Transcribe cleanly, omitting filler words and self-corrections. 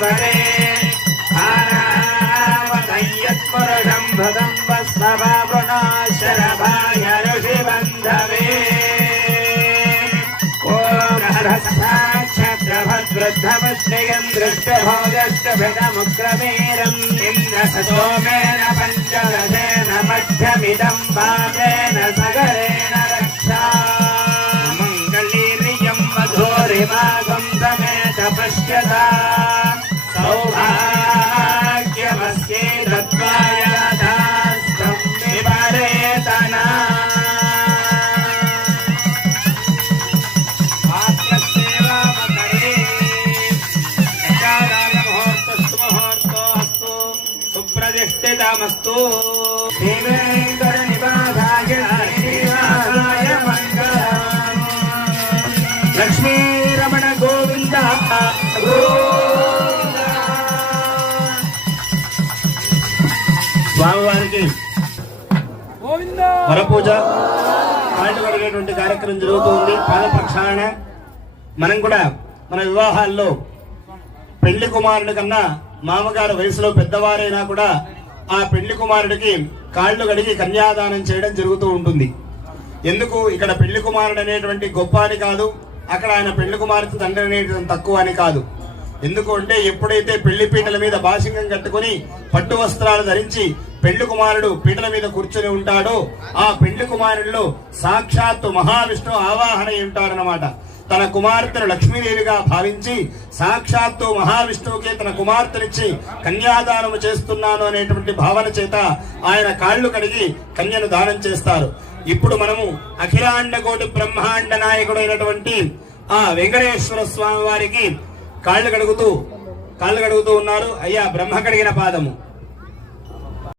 वरे आरावतयत्पुरुषं भगं वस्मवावृणाशरभाय ऋषिबन्धवे भद्रभद्रद्धमश्रियं दृष्टभोजष्टभिदमुग्रवीरम् इन्द्रसोमेन पञ्चदशेन मध्यमिदं वाजेन सगरेण रक्षा मङ्गलीर्यं वधूरिमागं समेत पश्यता सौभाग्यमस्येतत्त्वाय दास्तं विपरेतना प्रतिष्ठितमस्तु देवेन्द्रनिवासाय श्रीनिवासाय मङ्गलम् लक्ष्मीरमण गोविन्द స్వామివారికి వరపూజ కాళ్ళు కడిగేటువంటి కార్యక్రమం జరుగుతుంది. పాద ప్రక్షాళన. మనం కూడా మన వివాహాల్లో పెళ్లి కుమారుడి కన్నా మామగారు వయసులో పెద్దవారైనా కూడా ఆ పెళ్లి కుమారుడికి కాళ్ళు కడిగి కన్యాదానం చేయడం జరుగుతూ ఉంటుంది. ఎందుకు? ఇక్కడ పెళ్లి కుమారుడు అనేటువంటి గొప్ప అని కాదు, అక్కడ ఆయన పెళ్లి కుమారుడు తండ్రి అనేటువంటి తక్కువ అని కాదు. ఎందుకు అంటే ఎప్పుడైతే పెళ్లి పీటల మీద బాసింగం కట్టుకుని పట్టు వస్త్రాలు ధరించి పెళ్లి కుమారుడు పీటల మీద కూర్చొని ఉంటాడో ఆ పెళ్లి కుమారుడిలో సాక్షాత్తు మహావిష్ణువు ఆవాహన ఉంటాడనమాట. తన కుమార్తెను లక్ష్మీదేవిగా భావించి సాక్షాత్తు మహావిష్ణువుకే తన కుమార్తెనిచ్చి కన్యాదానము చేస్తున్నాను అనేటువంటి భావన చేత ఆయన కాళ్ళు కడిగి కన్యను దానం చేస్తారు. ఇప్పుడు మనము అఖిలాండ కోటి బ్రహ్మాండ నాయకుడు అయినటువంటి ఆ వెంకటేశ్వర స్వామి వారికి కాళ్ళు కడుగుతూ ఉన్నారు. అయ్యా బ్రహ్మ కడిగిన పాదము